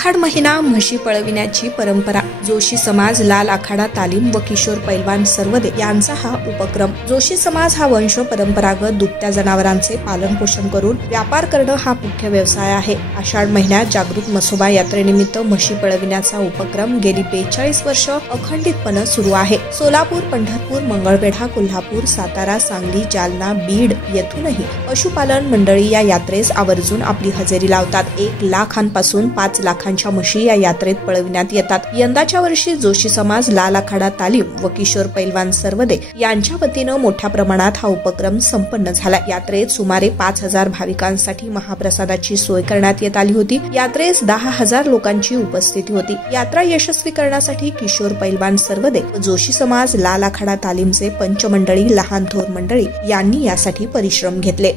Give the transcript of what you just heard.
आखाड महिना म्हशी पळविण्याची परंपरा. जोशी समाज, लाल आखाडा तालीम व किशोर पैलवान सर्वदे यांचा हा उपक्रम. जोशी समाज हा वंश परंपरागत दुभत्या जनावरांचे पालन पोषण करून व्यापार करणं हा मुख्य व्यवसाय आहे. आषाढ महिन्यात जागृत म्हसोबा यात्रेनिमित्त म्हशी पळविण्याचा उपक्रम गेली 42 वर्ष अखंडितपणे सुरू आहे. सोलापूर, पंढरपूर, मंगळवेढा, कोल्हापूर, सातारा, सांगली, जालना, बीड येथूनही पशुपालन मंडळी या यात्रेस आवर्जून आपली हजेरी लावतात. 1 लाखांपासून 5 लाखांच्या म्हशी या यात्रेत पळविण्यात येतात. यंदाच्या वर्षी जोशी समाज, लाल आखाडा तालीम व किशोर पैलवान सर्वदे यांच्या वतीनं मोठ्या प्रमाणात हा उपक्रम संपन्न झाला. यात्रेत सुमारे 5000 भाविकांसाठी महाप्रसादाची सोय करण्यात येत आली होती. यात्रेस 10,000 लोकांची उपस्थिती होती. यात्रा यशस्वी करण्यासाठी किशोर पैलवान सर्वदे व जोशी समाज, लाल आखाडा तालीमचे पंचमंडळी, लहान थोर मंडळी यांनी यासाठी परिश्रम घेतले.